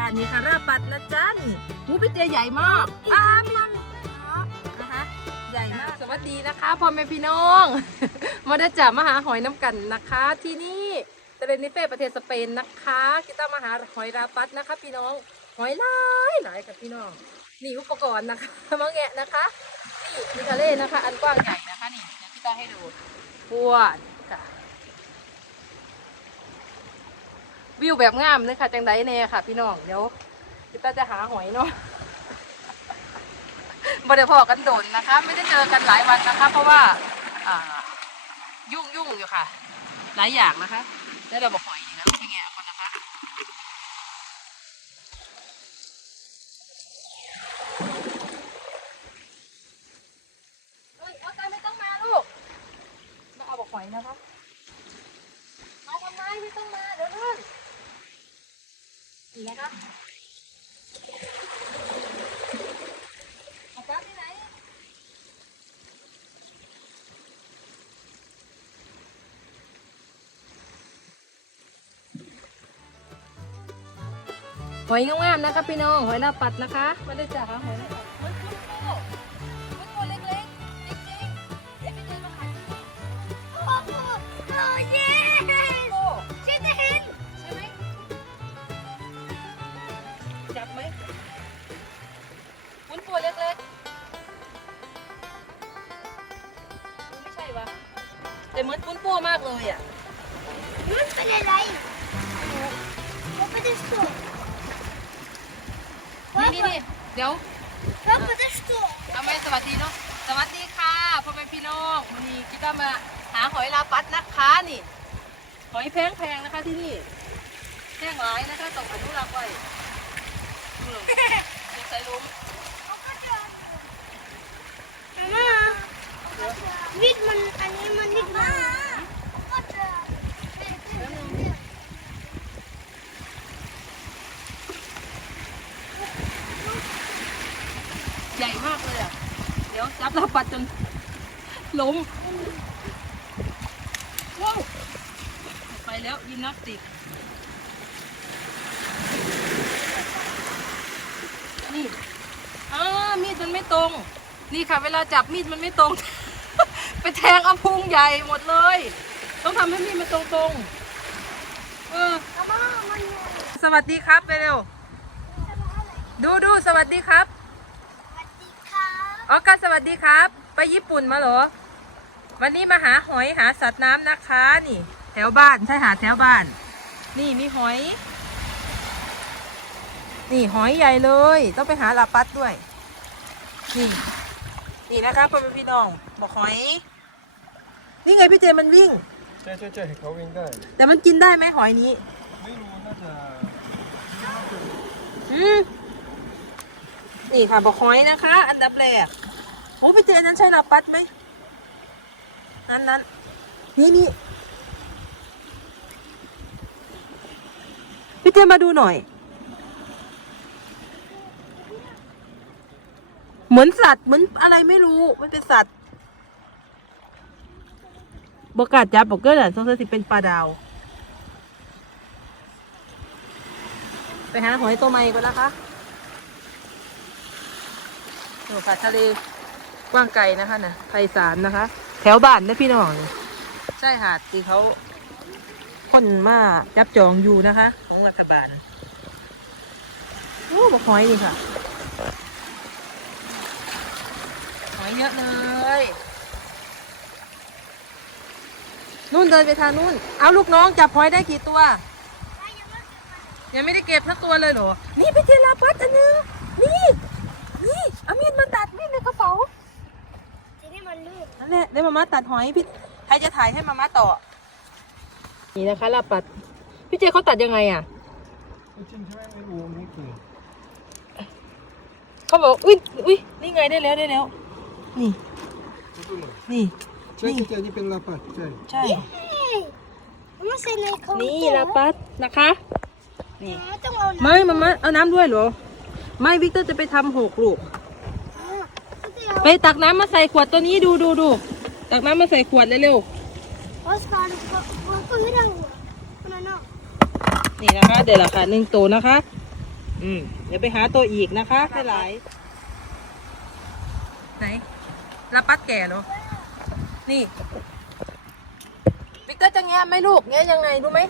ค่ะนี่ค่ะราปัดนะจ๊ะนี่หูพี่เจใหญ่มากมันนะคะใหญ่มากสวัสดีนะคะพ่อแม่พี่น้อง มาได้จับมาหาหอยน้ำกันนะคะที่นี่เตเรนิเฟ่ประเทศสเปนนะคะกิต้ามาหาหอยราปัดนะคะพี่น้องหอยหลายค่ะพี่น้องนี่อุปกรณ์นะคะมาแงะนะคะนี่มีทะเลนะคะอันกว้างใหญ่นะคะนี่เดี๋ยวกิต้าให้ดูพวดค่ะวิวแบบงามเลยค่ะจังไดแน่ค่ะพี่น้องเดี๋ยวกิต้าจะหาหอยเนาะบ่ได้พอกันโดนนะคะไม่ได้เจอกันหลายวันนะคะเพราะว่ายุ่งอยู่ค่ะหลายอย่างนะคะแล้วเราบอกหอยนี่นะไปแงะก่อนนะคะเฮ้ยเอาใจไม่ต้องมาลูกมาเอาบอกหอยนะคะมาทำไมไม่ต้องมาเดี๋ยวลื่นนี่นะคะเอาปลาที่ไหนหอยงามๆนะคะพี่น้องหอยลาปัดนะคะมาได้จากหอยลาปัดมันคุณโก้เล็กๆจริงๆเดี๋ยวไปเจอมาขายที่นี่โอ้โหเย้ใช่ไหมใช่ไหมจับไหมคุณตัวเล็กๆไม่ใช่ปะแต่เหมือนคุณโก้มากเลยอ่ะมันเป็นอะไรมันเป็นสตูนี่เดี๋ยว มันเป็นสตู เอาไหมสวัสดีเนาะสวัสดีค่ะพ่อแม่พี่น้องวันนี้กิ๊กก็มาหาหอยลาปัดนะคะนี่หอยแพงนะคะที่นี่แพงหลายนะคะต้องอนุรักษ์ไว้ดูใส่ลุม มาวิดมันอันนี้มันวิดมันใหญ่มากเลยอ่ะเดี๋ยวจับลาปัดจนล้มว้าวไปแล้วยิมนาสติกนี่มีดมันไม่ตรงนี่ค่ะเวลาจับมีดมันไม่ตรง ไปแทงเอาพุงใหญ่หมดเลยต้องทำให้มีดมันตรงสวัสดีครับไปเร็วดูสวัสดีครับอ๋อก็สวัสดีครับไปญี่ปุ่นมาเหรอวันนี้มาหาหอยหาสัตว์น้ำนะคะนี่แถวบ้านใช่หาแถวบ้านนี่มีหอยนี่หอยใหญ่เลยต้องไปหาลาปัดด้วยนี่นะคะพ่อแม่พี่น้องบอกหอยนี่ไงพี่เจมันวิ่งใช่ให้เขาวิ่งได้แต่มันกินได้ไหมหอยนี้ไม่รู้น่าจะนี่ค่ะบอกหอยนะคะอันดับแรกโอ้พี่เจนั้นใช่ลาปัดไหมนั้นนี่พี่เจมาดูหน่อยเหมือนสัตว์เหมือนอะไรไม่รู้มันเป็นสัตว์บกาดจับบอกเกอร์น่ะสงสัยสิเป็นปลาดาวไปหาหอยตัวใหม่ก่อนนะคะดูค่ะทะเลกว้างไกลนะคะน่ะไพศาลนะคะแถวบ้านนะพี่น้องใช่หาดที่เขาคนมาจับจองอยู่นะคะของรัฐบาลโอ้บอกหอยนี่ค่ะหอยเยอะเลยนู่นเดินไปทางนู่นเอาลูกน้องจับหอยได้กี่ตัวยังไม่ได้เก็บสักตัวเลยเหรอนี่ไปเจอลาปัดอันนึงนี่เอามีดมาตัดมีดในกระเป๋าทีนี้มันลื่นนั่นแหละเดี๋ยวมาม่าตัดหอยพี่ใครจะถ่ายให้มาม่าต่อนี่นะคะลาปัดพี่เจเขาตัดยังไงอ่ะจริงใช่ไหมไม่รู้ไม่เคยเขาบอกอุ้ยนี่ไงได้แล้วนี่ใช่นี่เป็นลาปัดใช่มันใส่ในของนี่ลาปัดนะคะนี่ต้องเอาไม่มาเอาน้ำด้วยเหรอไม่วิกเตอร์จะไปทำหกลูกไปตักน้ำมาใส่ขวดตัวนี้ดูตักน้ำมาใส่ขวดเร็วๆนี่นะคะเดี๋ยวละค่ะ1 ตัวนะคะ เดี๋ยวไปหาตัวอีกนะคะให้หลายไหนลาปัดแก่เหรอนี่พี่เต้จะแงะไหมลูกแงะยังไงรู้ไหม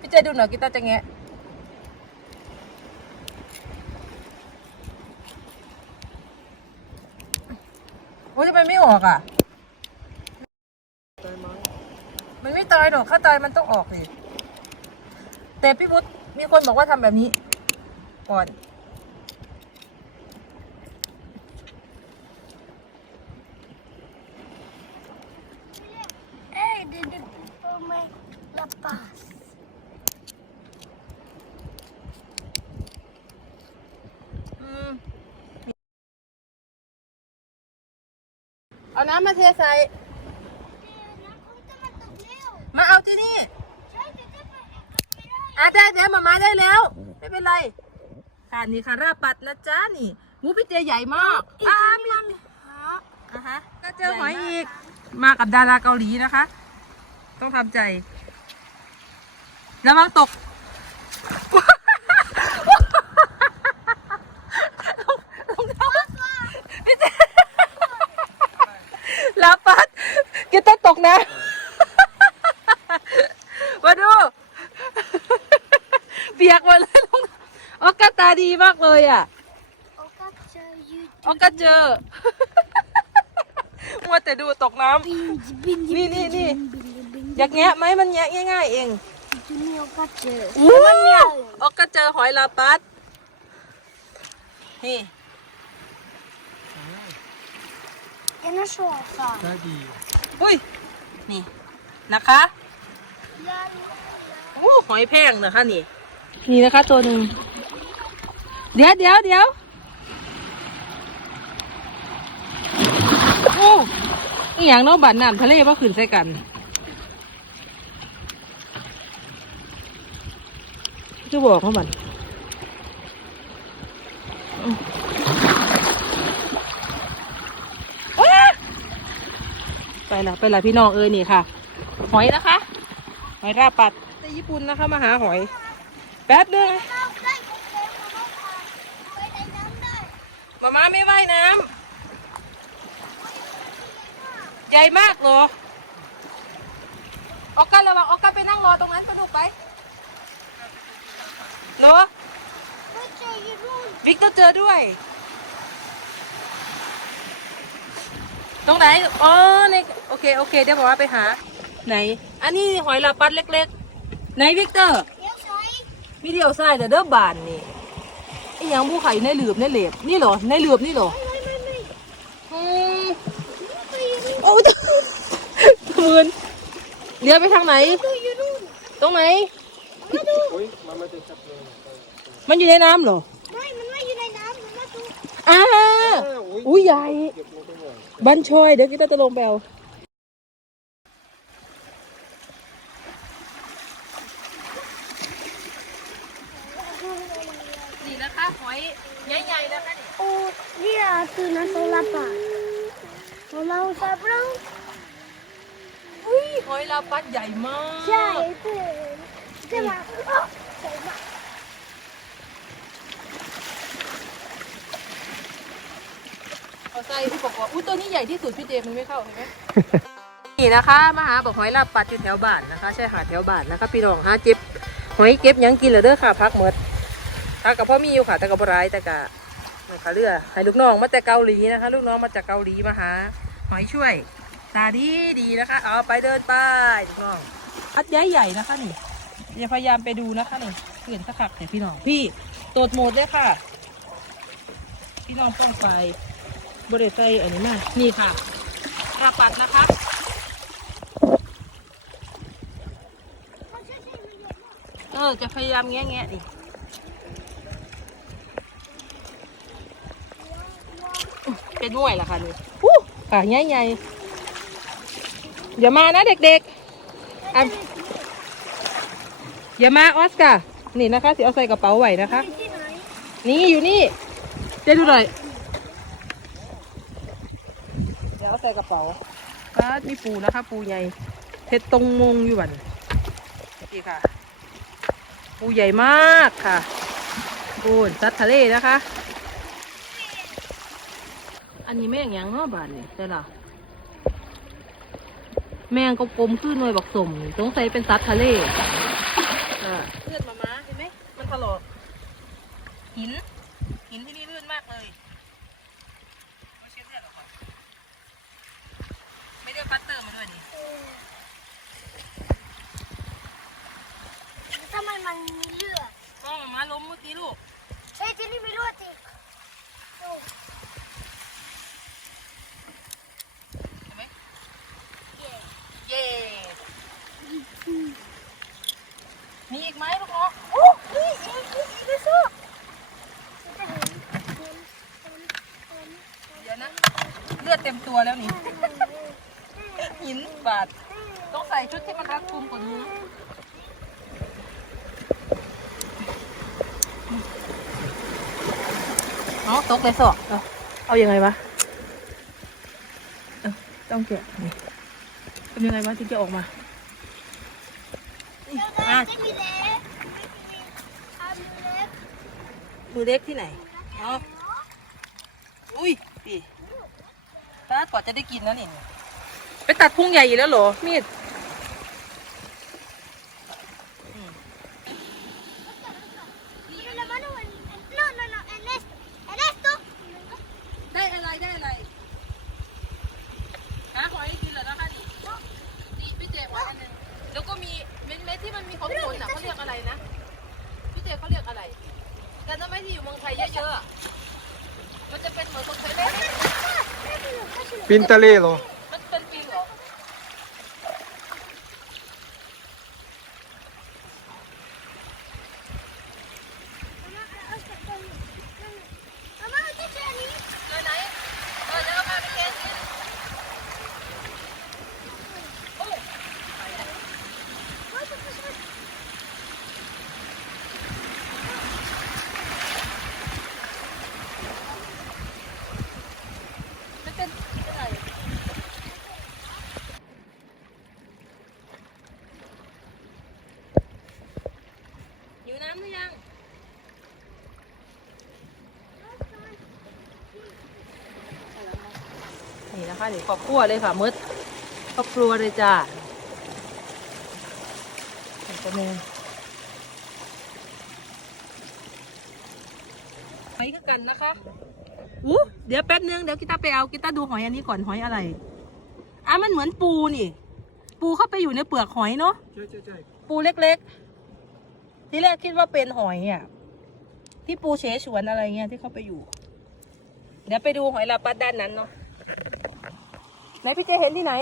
พี่เจดูหน่อยพี่เต้จะแงะโอ้ยทำไมไม่ออกอ่ะมันไม่ตายหรอกถ้าตายมันต้องออกสิแต่พี่พุทธมีคนบอกว่าทำแบบนี้ก่อน de comer la paz. เอาน้ำมาเทใส่ มาเอาที่นี่เดี๋ยวมาได้แล้ว ไม่เป็นไรค่ะนี่ค่ะราปัดนะจ๊ะนี่หมูพี่เจใหญ่มากก็เจอหอยอีก มากับดาราเกาหลีนะคะ ต้องทำใจระวังตกลาปัดแกต้องตกนะมาดูเปียกหมดแล้วออกกาตาดีมากเลยอ่ะออกกาเจอมัวแต่ดูตกน้ำนี่อยากแงะไหมมันแงะง่ายๆเองออกกาเจอหอยลาปัดนี่ได้ดี อุ้ยนี่นะคะหอยแพงนะคะนี่นะคะตัวหนึ่งเดี๋ยวโอ้ยอย่างน้องบัดน้ำทะเลว่าขึ้นใส่กันจะบอกเขาบัดไปละพี่น้องนี่ค่ะหอยนะคะหอยราปัดในญี่ปุ่นนะคะมาหาหอยแป๊บนึงมาไม่ว่ายน้ำใหญ่มากเหรอออกกันระวังออกกันไปนั่งรอตรงนั้นสนุกไปเนาะวิกต้องเจอด้วยตรงไหนอ๋อในโอเคเดี๋ยวบอกว่าไปหาไหนอันนี้หอยลาปัดเล็กๆไหนวิกเตอร์มีเดียวใส่แต่เด้อบานนี่ไอ้ยังผู้ไข่ในหลืบในเหล็บนี่เหรอในหลืบนี่เหรอโอ้ยมืนเดี๋ยวไปทางไหนตรงไหนมันอยู่ในน้ำเหรอไม่มันไม่อยู่ในน้ำมันมาดูอุ้ยใหญ่บันชอยเดี๋ยวกิตาจะลงไปเอานี่นะคะหอยใหญ่ๆนะคะนี่ โอ้นี่อะคือน้ำโซลาปาเราสับเรา หอยลาปัดใหญ่มาก ใช่ใช่ไหมเอาใส่ที่บอกว่าตัวนี้ใหญ่ที่สุดพี่เจมันไม่เข้าเห็นไหม นี่นะคะมาหาบอกหอยลาปัดอยู่แถวบ้านนะคะใช่หาแถวบ้านนะคะพี่น้องหาเจ็บหอยเก็บยังกินเหรอเด้อค่ะพักหมดพักกับพ่อมีอยู่ค่ะแต่กับร้ายแต่กะไม่ขาเรือให้ลูกน้องมาจากเกาหลีนะคะลูกน้องมาจากเกาหลีมาหาหอยช่วยตาดีนะคะเอาไปเดินไปลูกน้องอัดใหญ่ๆนะคะนี่อย่าพยายามไปดูนะคะนี่เปลี่ยนสักขักแต่พี่น้องพี่ตรวจหมดเลยค่ะพี่น้องต้องไปบริเวณอันนี้มานี่ค่ะราปัดนะคะจะพยายามแงะดิเป็นหน่วยละค่ะนี่ค่ะใหญ่ๆอย่ามานะเด็กๆอย่ามาออสการ์นี่นะคะสิเอาใส่กระเป๋าไว้นะคะนี่อยู่นี่เจ๊ดูหน่อยเดี๋ยวเอาใส่กระเป๋ามีปูนะคะปูใหญ่เห็ดตรงมงอยู่บันนี่ค่ะปูใหญ่มากค่ะ โอ้สัตว์ทะเลนะคะ อันนี้แม่งยังเนาะบาดนี่ใช่หรอแมงกลมๆขึ้นหน่วยบักสมสงสัยเป็นสัตว์ทะเลเลื่อนมาเห็นไหมมันถลอกหินที่นี่ลื่นมากเลยไม่เช็ดเลือดหรอครับไม่ได้ปัตเตอร์มาด้วยนี่ ทำไมมันมีเลือด ก็มาล้มเมื่อกี้ลูก เอ้ยที่นี่มีเลือดจริง เห็นไหม เย่ เย่มีอีกไหมลูกเนาะ โอ้ยอีกแล้วสู้จะเห็น เดี๋ยวนะเลือดเต็มตัวแล้วนี่ หินบาดต้องใส่ชุดที่มันรัดกุมกว่านี้เอาตกเลยสอกเอายังไงวะต้องแกะนี่ทำยังไงวะที่จะออกมาอ่ะ ไม่มีเล็กทำเล็ก มือเล็กที่ไหนเอาอุ้ยปีถ้ากว่าจะได้กินแล้วนี่ไปตัดพุงใหญ่อีกแล้วเหรอมีดได้อะไรหาหอยกินเหรอนะคะนี่พี่เจหอยอันนึงแล้วก็มีเม็ดที่มันมีขนๆน่ะเขาเรียกอะไรนะพี่เจเขาเรียกอะไรแต่ทำไมที่อยู่เมืองไทยเยอะๆอะมันจะเป็นเหมือนคนไทยเล็ก ปินทะเลเหรอ มันเป็นปีเหรอเจอไหนเดี๋ยวเอาพาไปเทสกินโอ้ไปแล้วไม่เป็นไร อยู่น้ำหรือยัง นี่นะคะนี่ครอบครัวเลยค่ะมืดครอบครัวเลยจ้าจะเมนหอยคือกันนะคะเดี๋ยวแป๊บนึงเดี๋ยวกีตาไปเอากีตาดูหอยอันนี้ก่อนหอยอะไรมันเหมือนปูนี่ ปูเข้าไปอยู่ในเปลือกหอยเนาะ ใช่ ปูเล็กๆ ที่แรกคิดว่าเป็นหอยอ่ะ ที่ปูเฉฉวนอะไรเงี้ยที่เขาไปอยู่ เดี๋ยวไปดูหอยลาปัดด้านนั้นเนาะไหนพี่เจเห็นที่ไหน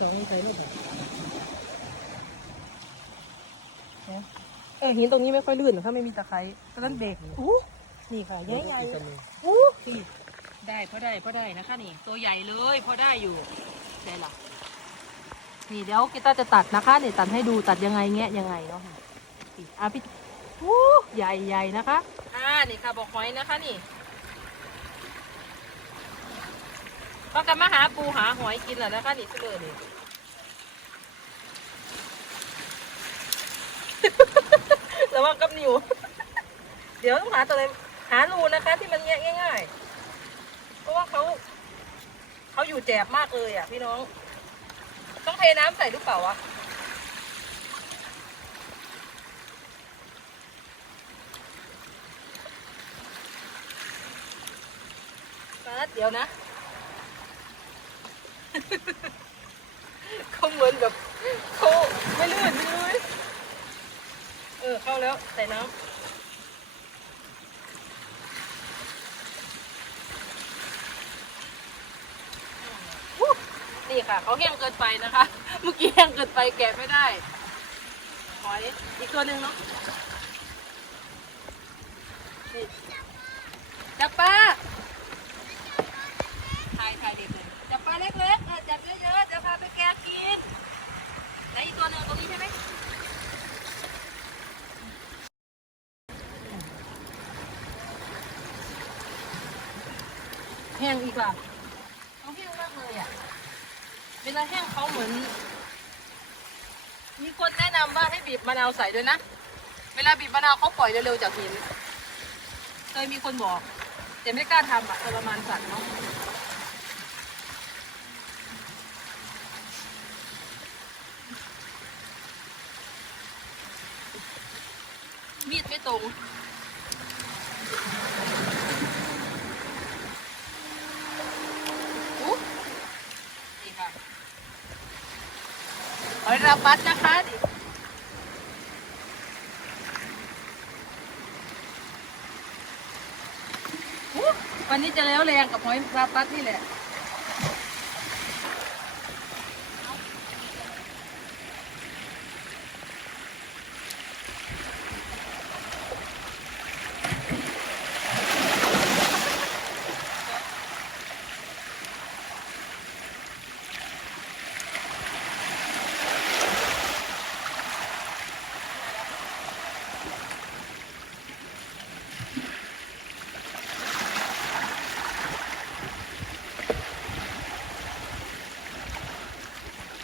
สองใส่ไม่ได้หินตรงนี้ไม่ค่อยลื่นถ้าไม่มีตะไคร้ตอนนั้นเบรกนี่ค่ะใหญ่ๆได้พอได้นะคะนี่ตัวใหญ่เลยพอได้อยู่ได้ละ นี่เดี๋ยวกีตาจะตัดนะคะนี่ตัดให้ดูตัดยังไงแงะยังไงเนาะพี่ใหญ่นะคะนี่ค่ะบอกหอยนะคะนี่ก็กันมาหาปูหาหอยกินแหละนะคะนี่ที่เลยนี่ ระวังกับนิ้ว เดี๋ยวต้องหาตัวอะไรหารูนะคะที่มันแงะง่ายๆเพราะว่าเขาอยู่แจบมากเลยอ่ะพี่น้องต้องเทน้ำใส่หรือเปล่าวะเดี๋ยวนะเขาเหมือนแบบเขาไม่ลื่นเลยเข้าแล้วใส่น้ำนี่ค่ะเขาแห้งเกินไปนะคะ เมื่อกี้แห้งเกินไปแกะไม่ได้หอยอีกตัวหนึ่งเนาะจับปลาถ่ายเด็กเลยจับปลาเล็กๆจับเยอะๆจะพาไปแกะกินไหนอีกตัวหนึ่งตรงนี้ใช่ไหมแห้งอีกล่ะเขาแห้งมากเลยอ่ะเวลาแห้งเขาเหมือนมีคนแนะนำว่าให้บีบมะนาวใส่ด้วยนะ เวลาบีบมะนาวเขาปล่อยเร็วๆจากหินเคยมีคนบอกแต่ไม่กล้าทำอะทรมานสัตว์เนาะมีดไม่ตรงนี่ค่ะหอยราปัดนะคะดิวันนี้จะแล้วแรงกับหอยราปัดนี่แหละ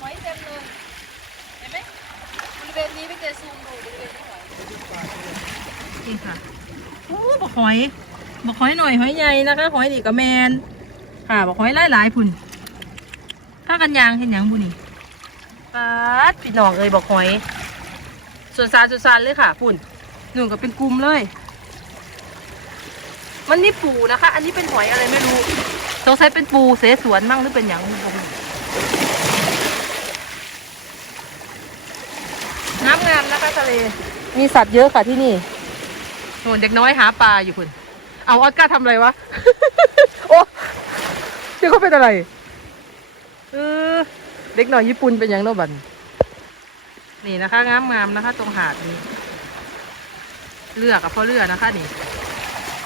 หอยเต็มเลยเห็นไหมบริเวณนี้ไม่เจอซูมดูบริเวณนี้หอยนี่ค่ะโอ้บอกหอยหน่อยหอยใหญ่นะคะหอยนี่กับแมนค่ะบอกหอยหลายๆพุ่นถ้ากันยางเห็นยังบุนี่ปัดพี่น้องเอ้ยบอกหอยส่วนซานเลยค่ะพุ่นหนึ่งก็เป็นกลุ่มเลยมันนี่ปูนะคะ อันนี้เป็นหอยอะไรไม่รู้สงสัยเป็นปูเสฉวนมั่งหรือเป็นอย่างน้ำงามนะคะทะเลมีสัตว์เยอะค่ะที่นี่โน่นเด็กน้อยหาปลาอยู่คุณเอาออสการ์ทำอะไรวะ โอ้เดี๋ยวเขาเป็นอะไรเด็กหน่อยญี่ปุ่นเป็นอย่างโนบันนี่นะคะงามนะคะ ตรงหาดนี้เรือกับพ่อเรือนะคะนี่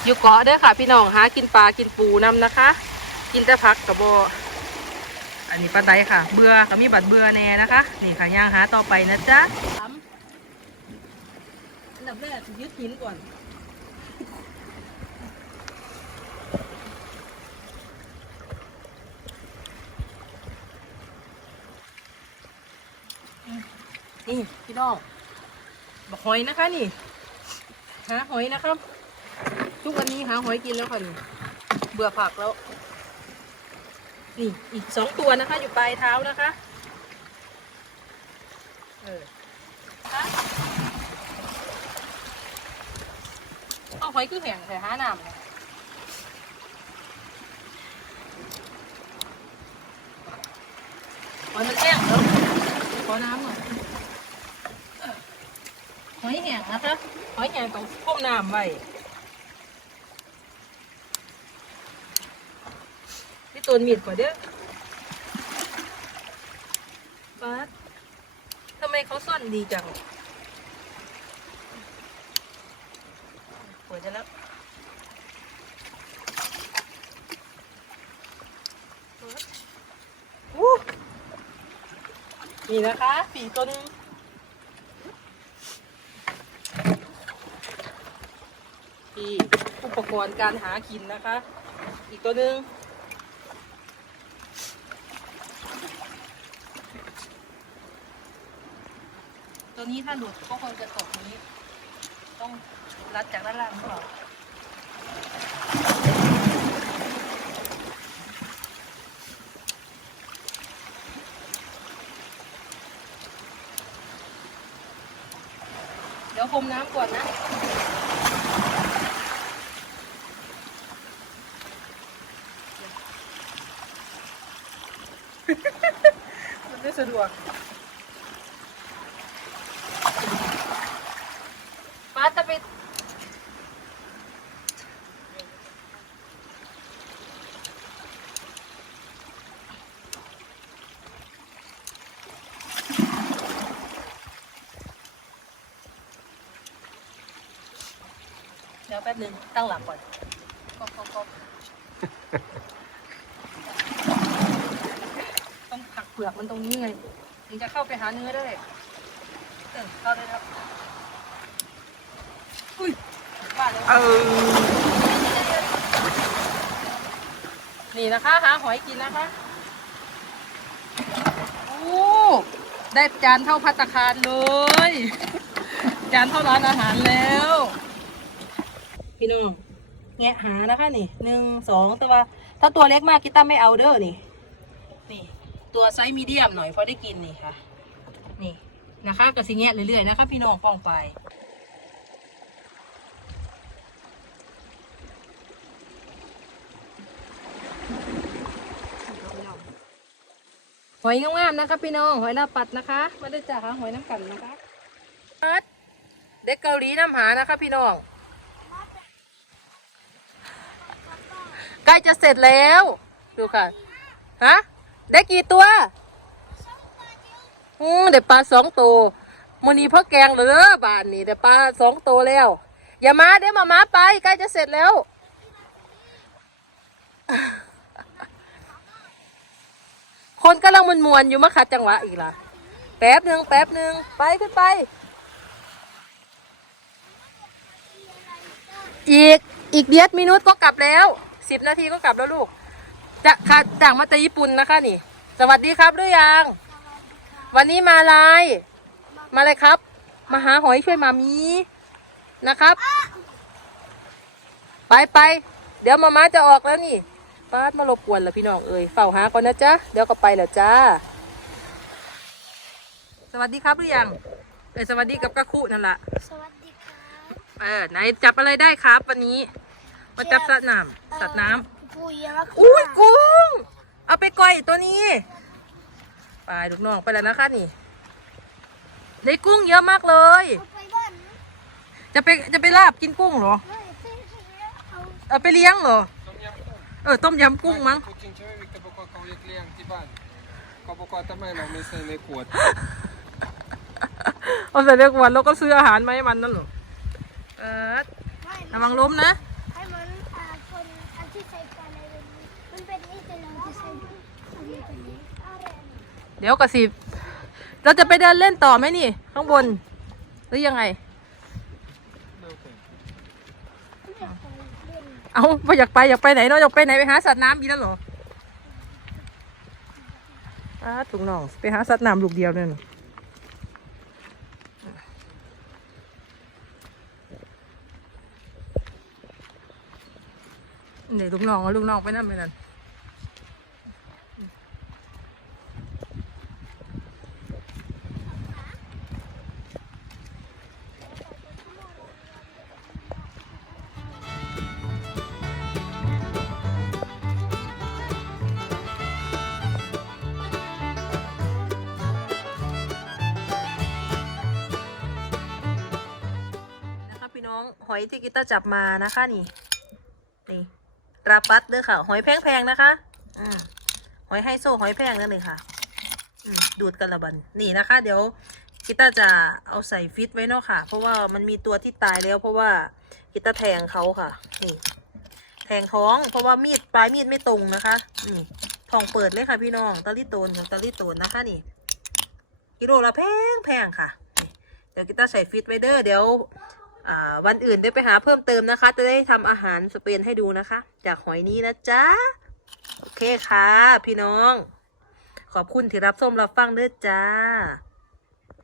อยู่เกาะเด้อค่ะพี่น้องหากินปลากินปูนำนะคะ กินแต่พักกับโบอันนี้ปลาไดค่ะเบื่อก็มีบัตรเบื่อแน่นะคะนี่ค่ะย่างหาต่อไปนะจ๊ะอันดับแรกยึดหินก่อนนี่พี่น้องบอกหอยนะคะนี่หาหอยนะครับทุกวันนี้หาหอยกินแล้วค่ะนี่เบื่อผักแล้วนี่อีก2 ตัวนะคะอยู่ปลายเท้านะคะเอาหอยคือแห้งแต่หาน้ำหอยมันแห้งแล้วขอน้ำหน่อยหอยแห้งนะคะหอยแห้งต้องต้มน้ำไว้ที่ต้นมีดกว่าเด้อป๊าดทำไมเขาซ่อนดีจังปวดจะแล้วนี่นะคะปีต้นปีอุปกรณ์การหากินนะคะ อีกตัวหนึ่งตัวนี้ถ้าหลุดก็คงจะตกนี้ต้องรัดจากด้านล่างหรือเปล่าเดี๋ยวพรมน้ำก่อนนะมันไม่สะดวกป้าจะไปเดี๋ยวแป๊บนึงตั้งหลักก่อนก็ต้องหักเปลือกมันตรงนี้ไงถึงจะเข้าไปหาเนื้อได้เข้าได้แล้วอุ้ยว่าแล้วนี่นะคะหาหอยกินนะคะโอ้ได้จานเท่าภัตตาคารเลย จานเข้าร้านอาหารแล้ว พี่น้องแงะหานะคะนี่1 2แต่ว่าถ้าตัวเล็กมากกีต้าไม่เอาเด้อนี่ตัวไซส์มีเดียมหน่อยพอได้กินนี่ค่ะนี่นะคะกระสิแงะเรื่อยๆนะคะพี่น้องป้องไปหอยงามๆนะคะพี่น้องหอยลาปัดนะคะมาได้จากหาหอยน้ำกันนะคะเด็กเกาหลีน้ำหานะคะพี่น้องใกล้จะเสร็จแล้วดูค่ะฮะได้กี่ตัวเดี๋ยวปลา2 ตัวมื้อนี้พ่อแกงเหลือบานนี่เดี๋ยวปลา2 ตัวแล้วอย่ามาเดี๋ยวมาไปใกล้จะเสร็จแล้วคนกำลังมวนๆอยู่มาขัดจังหวะอีกล่ะแป๊บหนึ่งไปขึ้นไปอีกเดียดมินิก็กลับแล้ว10 นาทีก็กลับแล้วลูกจะค่ะจากมาจากญี่ปุ่นนะคะนี่สวัสดีครับหรือยังวันนี้มาอะไรครับมาหาหอยช่วยมามีนะครับไปเดี๋ยวมาจะออกแล้วนี่ป้ามารบกวนแล้วพี่น้องเอ่ยเฝ้าหาก่อนนะจ๊ะเดี๋ยวก็ไปแล้วจ้าสวัสดีครับหรือยังสวัสดีกับกะคุนั่นแหละ สวัสดีครับ ไหนจับอะไรได้ครับวันนี้มาจับสัตว์น้ำ ปูยักษ์ อุ้ยกุ้งเอาไปก่อยตัวนี้ไปลูกน้องไปแล้วนะคะนี่ได้กุ้งเยอะมากเลย เอาไปบ้าน จะไปลาบกินกุ้งเหรอ ไม่ซื้อเอา เอาไปเลี้ยงเหรอต้มยำกุ้งมั้ง จริงใช่ไหมวิกเตอร์บอกว่าเขาเลี้ยงที่บ้านเขาบอกว่าทำไมเราไม่ใส่ในขวด เอาใส่เรียกวันแล้วก็ซื้ออาหารมาให้มันนั่นเหรอไม่ ระวังล้มนะ ให้มันคนอันที่ใส่กันอะไรแบบนี้มันเป็นนี่แต่เราจะใส่อันนี้ตัวนี้อะไรนะ เดี๋ยวกระสิบเราจะไปเดินเล่นต่อไหมนี่ ข้างบนหรือยังไง ไม่อยากไปเล่น เอาไปอยากไปไหนเนาะอยากไปไหนไปหาสัตว์น้ำอีกแล้วเหรอถูกน้องไปหาสัตว์น้ำลูกเดียวเนี่ยนี่ลูกน้องไปนั่นไปนั่นพี่น้องหอยที่กิต้าจับมานะคะนี่ราปัดเด้อค่ะหอยแพงๆนะคะหอยไฮโซหอยแพงนั่นเลยค่ะดูดกันละบันนี่นะคะ เดี๋ยวกิต้าจะเอาใส่ฟิตไว้เนาะค่ะเพราะว่ามันมีตัวที่ตายแล้วเพราะว่ากิต้าแทงเขาค่ะนี่แทงท้องเพราะว่าปลายมีดไม่ตรงนะคะนี่ท้องเปิดเลยค่ะพี่น้องตะลิโตนของตะลิโตนนะคะนี่กิโลละแพงค่ะเดี๋ยวกิต้าใส่ฟิตไว้เด้อเดี๋ยววันอื่นได้ไปหาเพิ่มเติมนะคะจะได้ทำอาหารสเปนให้ดูนะคะจากหอยนี้นะจ๊ะโอเคค่ะพี่น้องขอบคุณที่รับชมรับฟังเด้อจ้า